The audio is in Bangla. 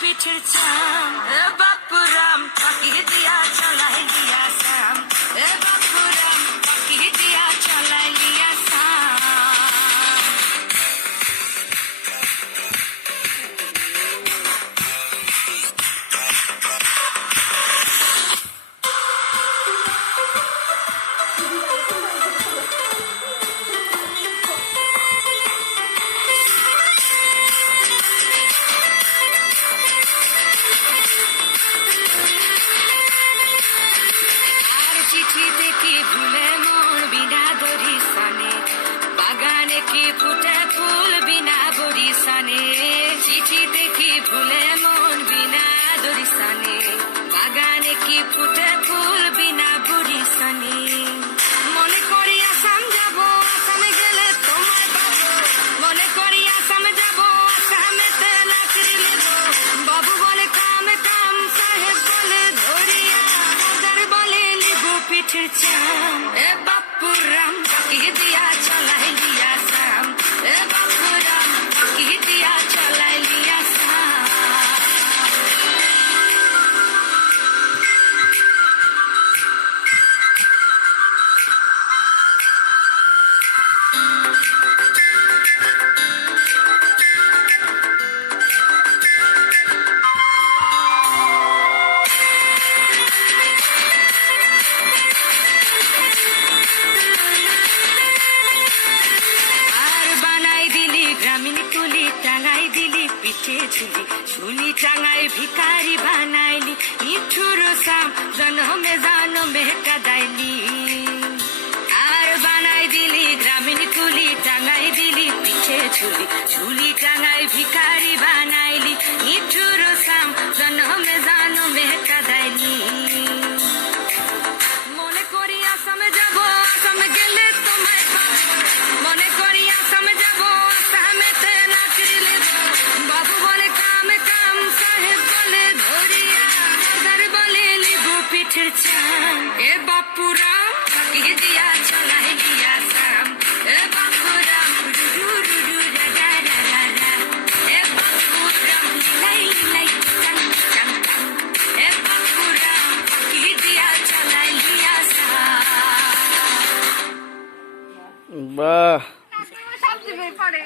পিঠের চাম এ বাপুরাম পাখি দিয়া চালাই দিয়া সাম এ বাপুরাম পাখি দিয়া চালাই দিয়া সাম চিঠিতে কি ভুলে মন বিনা দরিসানে বাগানে কি ফুটে ফুল বিনা বরিসানে চিঠিতে কি ভুলে মন বিনা দরিসানে বাগানে কি ফুটে ফুল বিনা বরিসানে মনে করি আসাম যাব আসামে গেলে তোমায় পাবো মনে করি আসামে যাব আসামেতে চাকরি নেব বাবু বলে কামে কাম সাহেব বলে ধরিয়া মজার বলে পিঠের চাম এ বাপুরাম পাখি দিয়া চালাই দিয়া সাম এ বাপুরাম পাখি দিয়া চালাই দিয়া সাম টাঙাই দিলি পিঠে ঝুলি ঝুলি টাঙাই ভিকারি বানাইলি নিঠুর সাম জনমে জানমে কাদাইলি আর বানাই দিলি গ্রামীণ তুলি টাঙাই দিলি পিঠে ঝুলি ঝুলি টাঙাই ভিকারি বানাইলি নিঠুর সাম জনমে জানমে কাদাইলি মনে করি আসামে যাব আসামে গেলে তোমায় পাবো মনে করি আসামে যাব আসামেতে বাবু বলে কামে কাম সাহেব বলে ধরিয়া মজার বলে লিবু পিঠের চাম এ বাপুরাম পাখি দিয়া চালাই দিয়া সাম এ বাপুরাম রু রু রু রা রা রা রা রা এ বাপুরাম লাই লাই টাং টাং টাং এ বাপুরাম পাখি দিয়া চালাই দিয়া সাম বাহ সব দিবে পড়ে